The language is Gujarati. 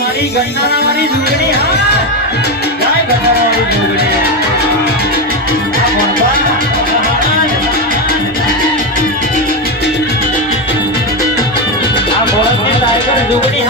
મારી ગંડાના વાળી જુગડી હા ગાય ગંડાના વાળી જુગડી આ મોંબા આ મોંબા ટાઈગર જુગડી